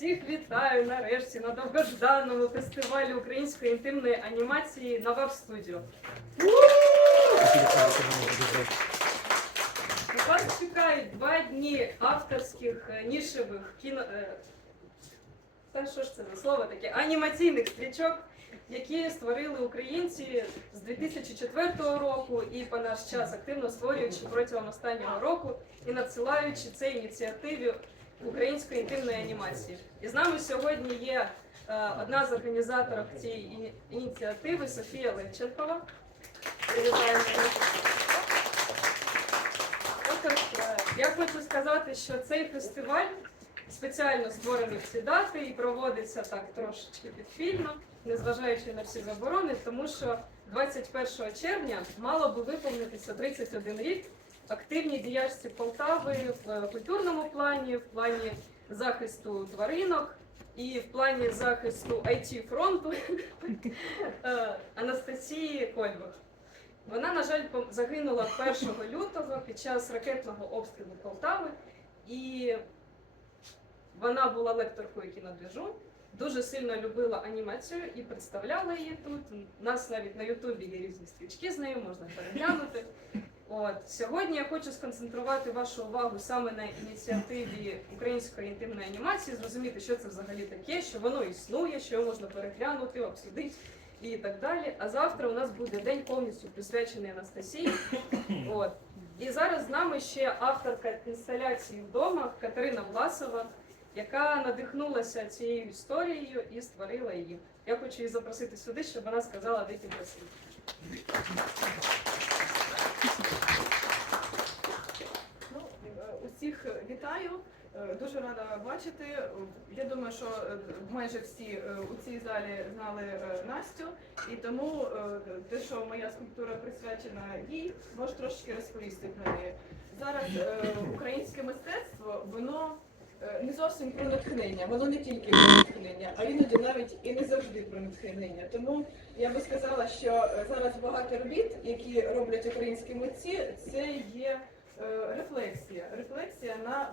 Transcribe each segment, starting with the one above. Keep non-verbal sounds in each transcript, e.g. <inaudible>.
Всіх вітаю нарешті на довгожданому фестивалі української інтимної анімації на Вав Студіо. Вас чекають два дні авторських е, нішевих кіно. е, Та що ж це за слово таке? Анімаційних стрічок, які створили українці з 2004 року і по наш час активно створюючи протягом останнього року і надсилаючи це ініціативі української інтимної анімації. І з нами сьогодні є е, одна з організаторів цієї іні- ініціативи Софія Левченкова. Привітаємо. Е, я хочу сказати, що цей фестиваль спеціально створений в ці дати і проводиться так трошечки підпільно, незважаючи на всі заборони, тому що 21 червня мало би виповнитися 31 рік активній діячці Полтави в культурному плані, в плані захисту тваринок і в плані захисту it фронту <laughs> е, Анастасії Кольбах. Вона, на жаль, загинула 1 лютого під час ракетного обстрілу Полтави, і вона була лекторкою кінодвіжу, дуже сильно любила анімацію і представляла її тут. У нас навіть на Ютубі є різні стрічки з нею, можна переглянути. От сьогодні я хочу сконцентрувати вашу увагу саме на ініціативі української інтимної анімації, зрозуміти, що це взагалі таке, що воно існує, що його можна переглянути, обсудити і так далі. А завтра у нас буде день повністю присвячений Анастасії. <coughs> От. І зараз з нами ще авторка інсталяції вдома Катерина Власова, яка надихнулася цією історією і створила її. Я хочу її запросити сюди, щоб вона сказала декілька слів. Ну, усіх вітаю. Е, Дуже рада бачити. Я думаю, що е, майже всі е, у цій залі знали Настю, і тому те, що моя скульптура присвячена їй, можу трошки розповісти про неї. Зараз українське мистецтво, воно не зовсім про натхнення, воно не тільки про натхнення, а іноді навіть і не завжди про натхнення. Тому я би сказала, що зараз багато робіт, які роблять українські митці, це є рефлексія,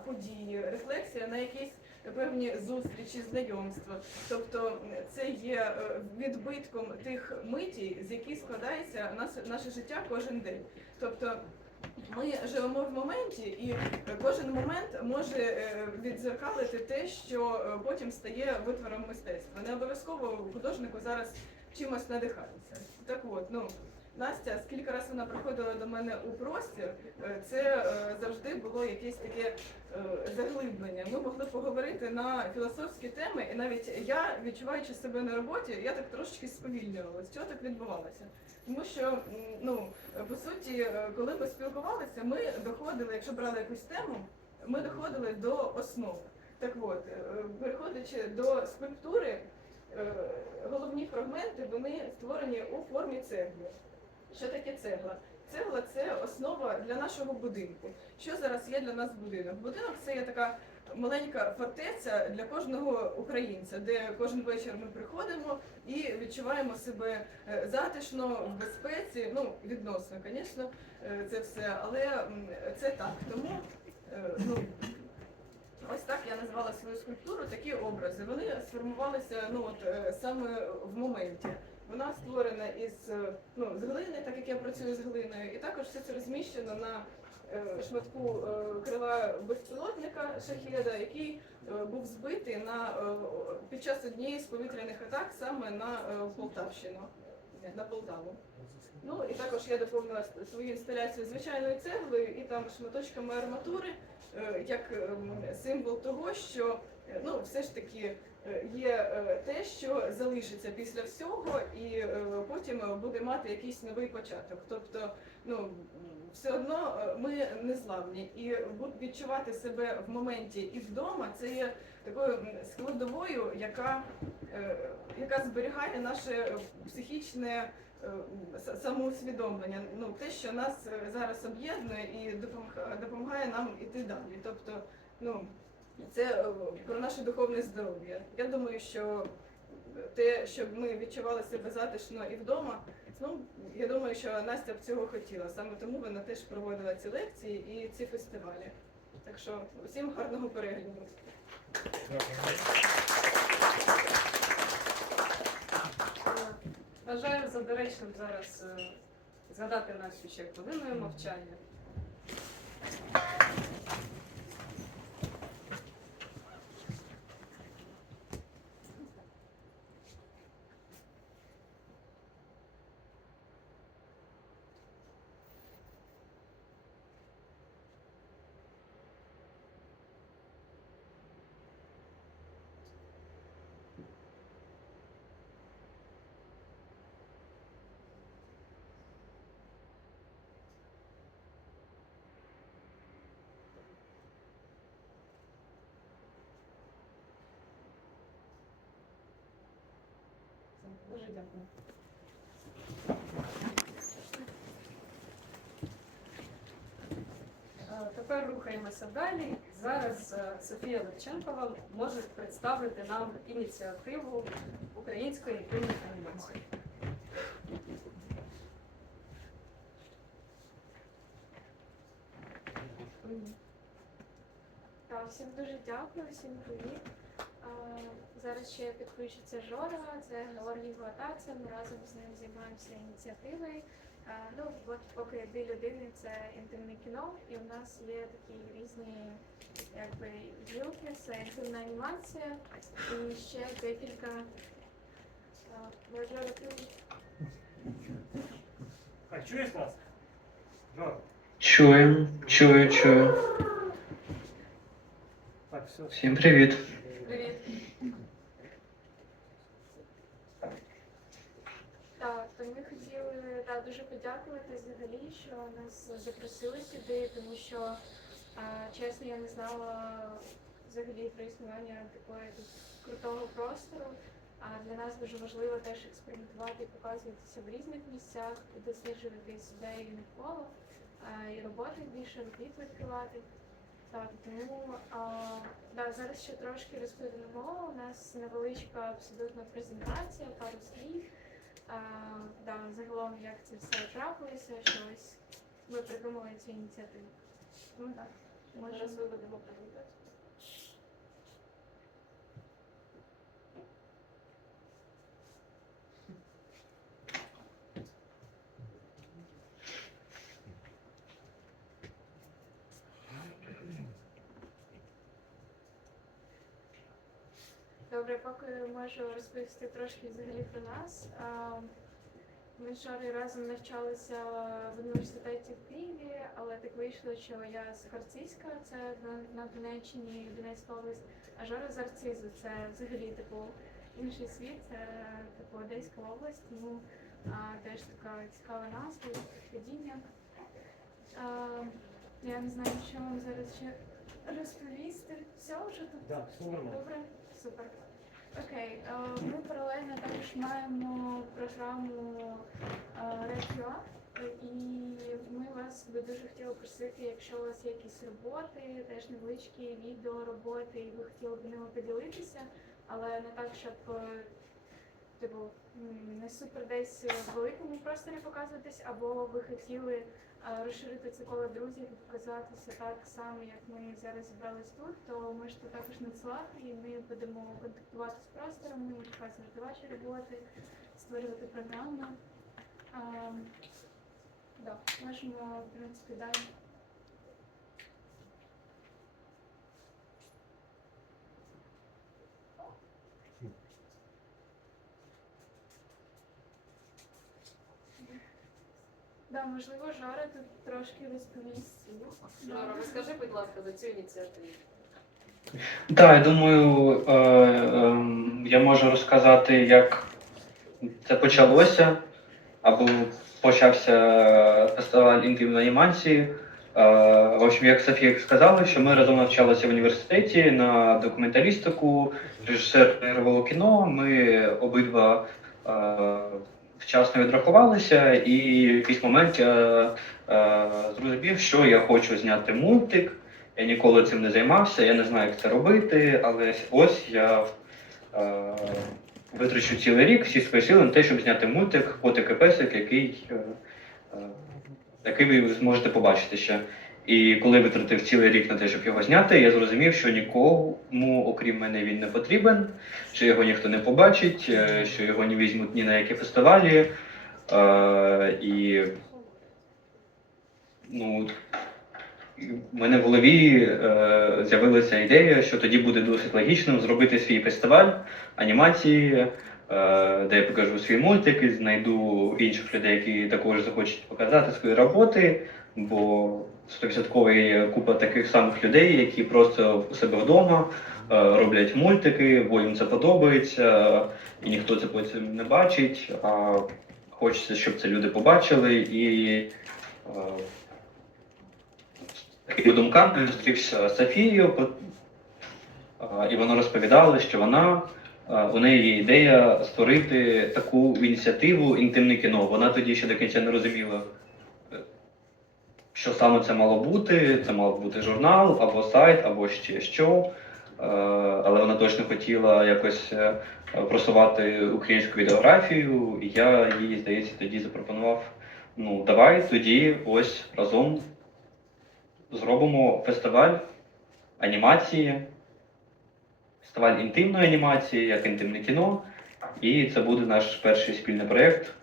події, рефлексія на якісь певні зустрічі, знайомства. Тобто це є е, відбитком тих митій, з яких складається наше життя кожен день. Тобто ми живемо в моменті, і кожен момент може е, відзеркалити те, що е, потім стає витвором мистецтва. Не обов'язково художнику зараз чимось надихатися. Так от, ну. Настя, скільки разів вона приходила до мене у простір, це завжди було якесь таке е, заглиблення. Ми могли поговорити на філософські теми, і навіть я, відчуваючи себе на роботі, я так трошечки сповільнювалася. Чого так відбувалося? Тому що, ну, по суті, е, коли ми спілкувалися, ми доходили, якщо брали якусь тему, ми доходили до основ. Так от, е, переходячи до скульптури, головні фрагменти вони створені у формі цегли. Що таке цегла? Цегла це основа для нашого будинку. Що зараз є для нас будинок? Будинок це є така маленька фортеця для кожного українця, де кожен вечір ми приходимо і відчуваємо себе е, затишно, в безпеці. Ну, відносно, звісно, е, це все, але це так. Тому е, ну, ось так я назвала свою скульптуру, такі образи. Вони сформувалися ну, от, саме в моменті. Вона створена із е, ну, з глини, так як я працюю з глиною, і також все це розміщено на е, шматку е, крила безпілотника шахеда, який був збитий на, під час однієї з повітряних атак саме на Полтавщину, на Полтаву. Ну і також я доповнила свою інсталяцію звичайною цеглою і там шматочками арматури, як ем, символ того, що ну, все ж таки є е, те, що залишиться після всього, і е, потім буде мати якийсь новий початок. Тобто, ну все одно е, ми не зламні, і відчувати себе в моменті і вдома це є такою складовою, яка, е, яка зберігає наше е, психічне. е, Самоусвідомлення, ну те, що нас е, зараз об'єднує і допомагає нам іти далі. Тобто, ну це е, про наше духовне здоров'я. Я думаю, що те, щоб ми відчували себе затишно і вдома, ну я думаю, що Настя б цього хотіла. Саме тому вона теж проводила ці лекції і ці фестивалі. Так що усім гарного перегляду. Е, бажаю за доречним зараз е, згадати Настю ще хвилиною мовчання. Дуже дякую. Тепер рухаємося далі. Зараз е, Софія Левченкова може представити нам ініціативу української інтимної анімації. Всім дуже дякую, всім привіт. А, Зараз ще підключиться Жора, це Георгій Гуатаця, ми разом з ним займаємося ініціативою. Ну, от поки дві людини це інтимне кіно, і у нас є такі різні якби гілки, це інтимна анімація і ще декілька. Ви, Жора, ти А чуєш нас? Жор, Чую, чую, чую. так, все. Всім привіт. Привіт. Так, то ми дуже подякувати взагалі, що нас запросили сюди, тому що чесно я не знала взагалі про існування такої тут крутого простору. А для нас дуже важливо теж експериментувати і показуватися в різних місцях, досліджувати себе і навколо, і роботи більше робіт відкривати. Так, тому а, да, зараз ще трошки розповімо. У нас невеличка абсолютно презентація, пару слів. Да, загалом, як це все трапилося, що ось ми придумали цю ініціативу. Ну так, Зараз можемо. виведемо презентацію. Добре, поки можу розповісти трошки взагалі про нас. Ми з Жорою разом навчалися в університеті в Києві, але так вийшло, що я з Харцизька, це на, Донеччині, Донецька область, а Жора з Арцизу, це взагалі типу інший світ, це типу Одеська область, тому а, теж така цікава назва, співпадіння. А, Я не знаю, що вам зараз ще розповісти. Все вже тут Так, нормально. Добре, супер. Окей, е, ми паралельно також маємо програму RedQA, і ми вас би дуже хотіли просити, якщо у вас є якісь роботи, теж невеличкі відео роботи, і ви хотіли б ними поділитися, але не так, щоб е, типу не супер десь в великому просторі показуватись, або ви хотіли розширити це коло друзів і показатися так само, як ми зараз зібрались тут, то можете також надсилати, і ми будемо контактувати з простором, ми показувати ваші роботи, створювати програми. А, да, можемо, в принципі, далі. Да, можливо, Жора тут трошки розповість. Жора, розкажи, будь ласка, за цю ініціативу. Так, я думаю, е, ем, я можу розказати, як це почалося, або почався фестиваль інтимної анімації. Е, В общем, як Софія сказала, що ми разом навчалися в університеті на документалістику, режисер ігрового кіно. Ми обидва е, вчасно відрахувалися, і в якийсь момент я е, зрозумів, що я хочу зняти мультик. Я ніколи цим не займався, я не знаю, як це робити, але ось я е, витрачу цілий рік всі свої сили на те, щоб зняти мультик Котик і песик, який, е, який ви зможете побачити ще. І коли витратив цілий рік на те, щоб його зняти, я зрозумів, що нікому, окрім мене, він не потрібен, що його ніхто не побачить, е, що його не візьмуть ні на які фестивалі. Е, і ну, в мене в голові е, з'явилася ідея, що тоді буде досить логічним зробити свій фестиваль анімації, е, де я покажу свої мультики, знайду інших людей, які також захочуть показати свої роботи, бо 100% купа таких самих людей, які просто у себе вдома е, роблять мультики, бо їм це подобається, і ніхто це потім не бачить. А хочеться, щоб це люди побачили і. е, такими думками зустрівся Софією, і вона розповідала, що вона у неї є ідея створити таку ініціативу інтимне кіно. Вона тоді ще до кінця не розуміла, е, що саме це мало бути. Це мав бути журнал або сайт, або ще що. Е, Але вона точно хотіла якось е, просувати українську відеографію. І я їй, здається, тоді запропонував: ну давай тоді ось разом зробимо фестиваль анімації, фестиваль інтимної анімації, як інтимне кіно. І це буде наш перший спільний проєкт.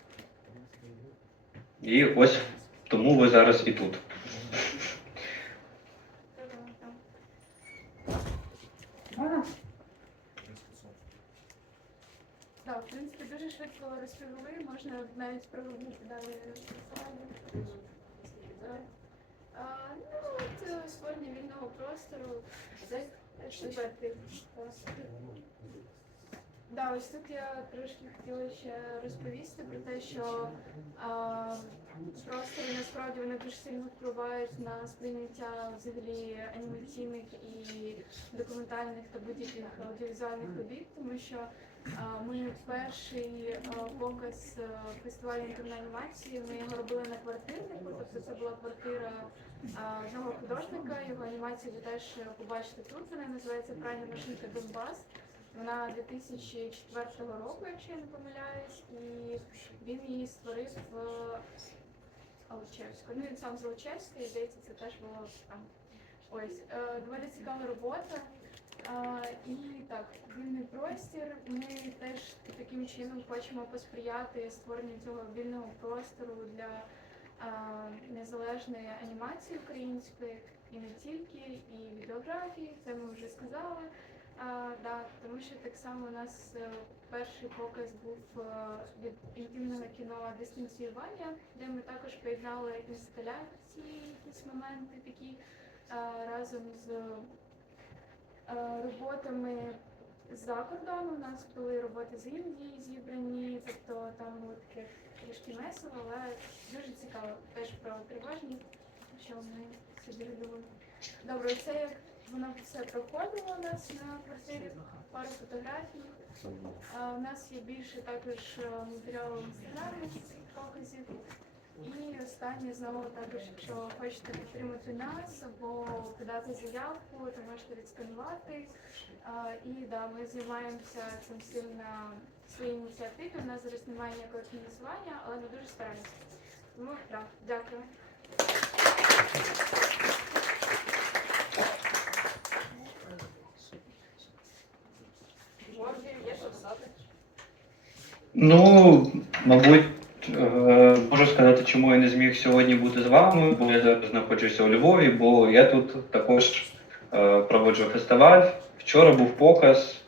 І ось тому ви зараз і тут. Так, в принципі, дуже швидко розповіли, Так. А, Ну, от е, створення вільного простору, це четвертий. Да, ось тут я трошки хотіла ще розповісти про те, що а, простори насправді вони дуже сильно впливають на сприйняття взагалі анімаційних і документальних та будь-яких аудіовізуальних робіт, тому що ми перший показ фестивалю інтерної анімації. Ми його робили на квартирнику, тобто це була квартира одного художника. Його анімацію ви теж побачите тут. Вона називається Пральна машинка Донбас. Вона 2004 року, якщо я не помиляюсь, і він її створив в Алчевську. Ну він сам з Алчевська, і здається, це теж було там. Ось е, доволі цікава робота. А, і так, вільний простір. Ми теж таким чином хочемо посприяти створенню цього вільного простору для незалежної анімації української і не тільки, і відеографії, це ми вже сказали. А, да, тому що так само у нас е, перший показ був е, від інтимного кіно дистанціювання, де ми також поєднали інсталяції, якісь моменти такі е, разом з роботами з-за кордону. У нас були роботи з Індії зібрані, тобто там було таке трішки месово, але дуже цікаво теж про тривожність, що ми собі робили. Добре, це як воно все проходило у нас на квартирі, пару фотографій. У нас є більше також е, матеріалу інстаграму показів. І останнє знову також, якщо хочете підтримати нас або подати заявку, то можете відсканувати. І да, ми займаємося цим всім на своїй ініціативі. У нас зараз немає ніякого фінансування, але ми дуже стараємося. Тому так, дякую. Ну, мабуть, чому я не зміг сьогодні бути з вами, бо я зараз знаходжуся у Львові, бо я тут також е, проводжу фестиваль. Вчора був показ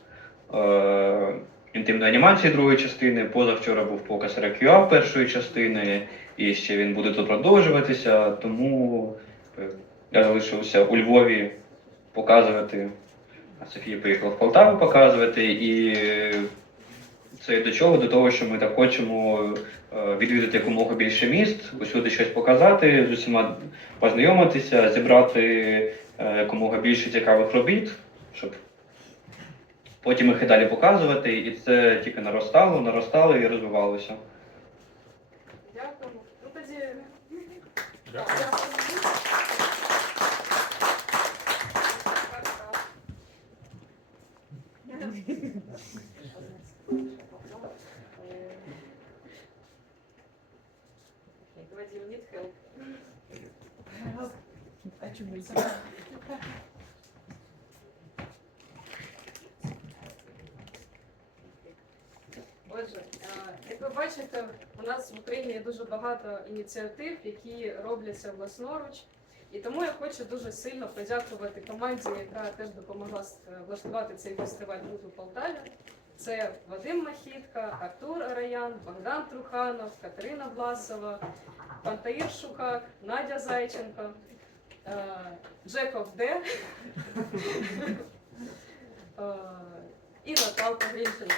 е, інтимної анімації другої частини, позавчора був показ RQA першої частини, і ще він буде тут продовжуватися, тому е, я залишився у Львові показувати. А Софія поїхала в Полтаву показувати, і це до чого? До того, що ми так хочемо е, відвідати якомога більше міст, усюди щось показати, з усіма познайомитися, зібрати е, якомога більше цікавих робіт, щоб потім їх і далі показувати. І це тільки наростало, наростало і розвивалося. Дякуємо. Ну тоді Отже, е, як ви бачите, у нас в Україні є дуже багато ініціатив, які робляться власноруч. І тому я хочу дуже сильно подякувати команді, яка теж допомогла е, влаштувати цей фестиваль у Полтаві. Це Вадим Махітка, Артур Араян, Богдан Труханов, Катерина Власова, Пантаїр Шукак, Надя Зайченко, Джеков Де е, і Наталка Грінченко.